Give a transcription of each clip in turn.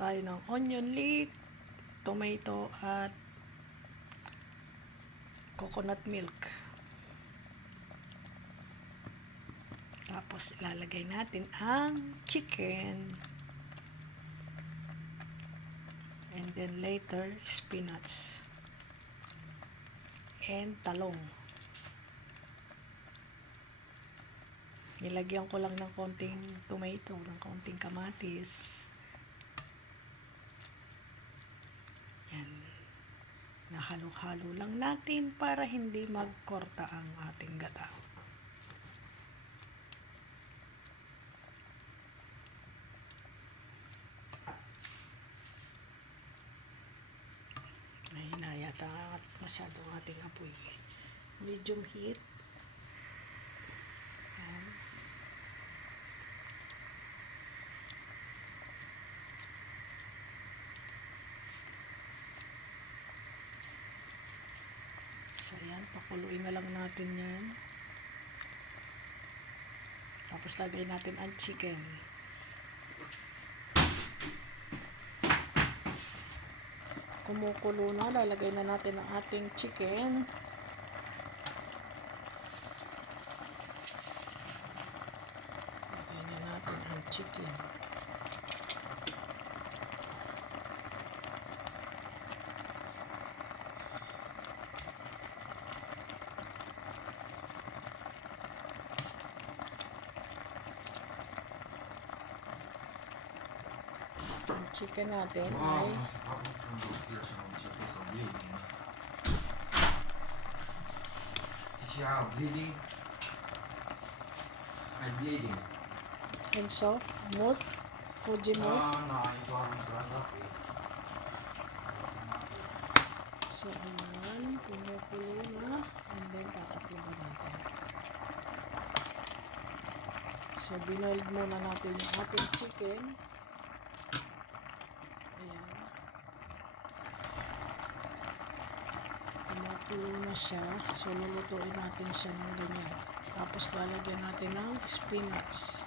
tayo ng onion leek, tomato at coconut milk. Tapos ilalagay natin ang chicken. And then later, spinach. And talong. Nilagyan ko lang ng konting tomato, ng konting kamatis. Yan. Nahalo-halo lang natin para hindi magkorta ang ating gata. Mahina yata masyadong ating apoy. Medium heat. Yan. So, ayan, pakuluin na lang natin yan. Tapos lagay natin ang chicken. Kumukulo na, lalagay na natin ang ating chicken. Lagay na natin ang chicken. Ang chicken natin ay bleeding. I'm bleeding. and soft, milk, Fuji milk. No, ito ang product eh. So, ayan, kumukulo na. And then, tatakloban natin. So, binoiled muna natin yung ating chicken. Ayan. Kumukulo na siya. So, lulutuin natin siya ng ganyan. Tapos, lalagyan natin ng spinach.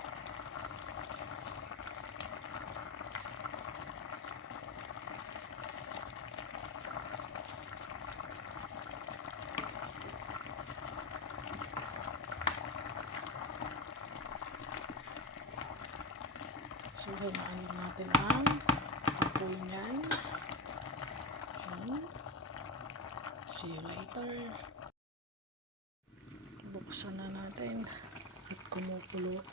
So, hinaan natin ang apoy niyan. See you later. Buksan na natin at kumukulo.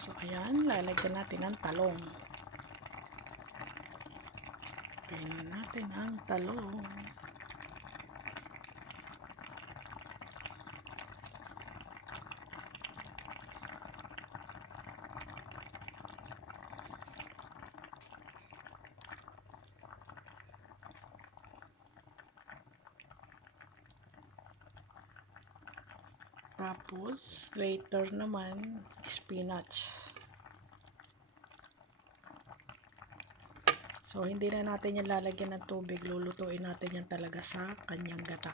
So, ayan, lalagyan natin ang talong. Kaya natin ang talong. Tapos, later naman, spinach. So, hindi na natin yan lalagyan ng tubig. Lulutuin natin yan talaga sa kanyang gata.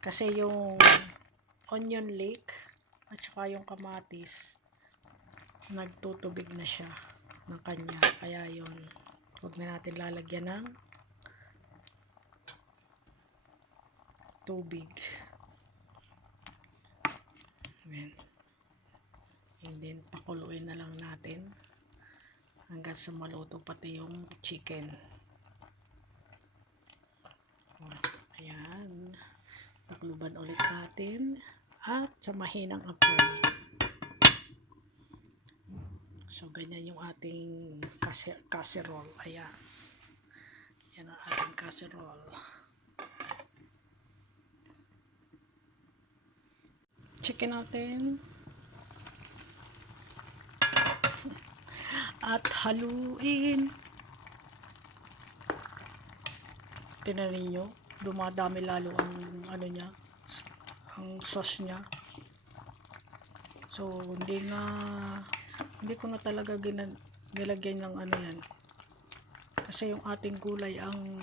Kasi yung onion leek at saka yung kamatis, nagtutubig na siya ng kanya. Kaya yun, huwag na natin lalagyan ng tubig. Ayan. And then, pakuluin na lang natin hanggang sa maluto pati yung chicken. Ayan. Takluban ulit natin at sa mahinang apoy. So, ganyan yung ating casserole. Ayan. Yan ang ating casserole. Chicken natin. At haluin. Tingnan ninyo, dumadami lalo ang ano niya, ang sauce niya. So, hindi ko na talaga nilagyan ng ano yan. Kasi yung ating gulay ang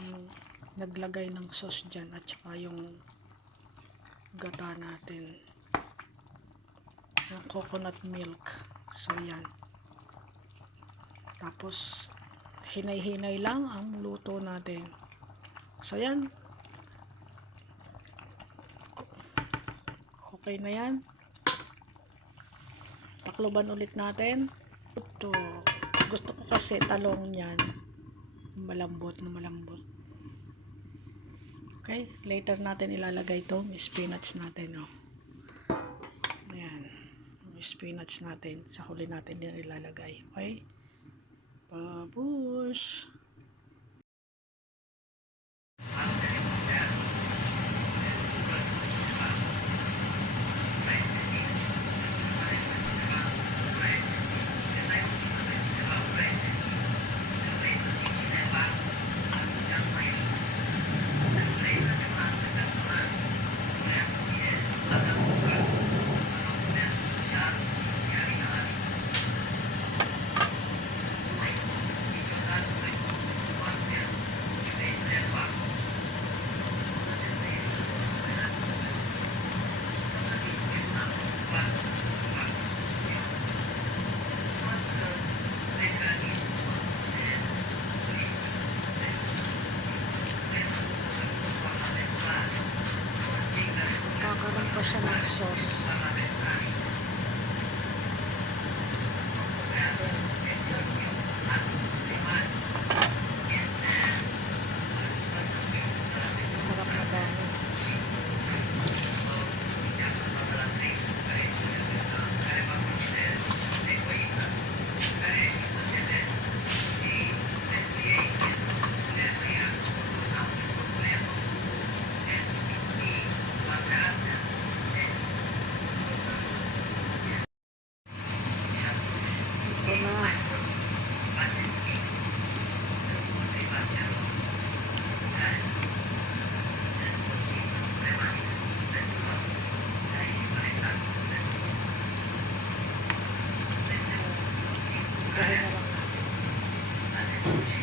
naglagay ng sauce dyan at saka yung gata natin. Yung coconut milk. So, yan. Tapos, hinay-hinay lang ang luto natin. So, yan. Okay na yan. Takloban ulit natin. Ito. Gusto ko kasi talong yan. Malambot na malambot. Okay. Later natin ilalagay itong spinach natin. Oh. Ayan. Yung spinach natin. Sa huli natin din ilalagay. Okay. Babush. Kakaroon pa siya ng sauce. Masarap na dami. Ito na. Dahil na lang natin.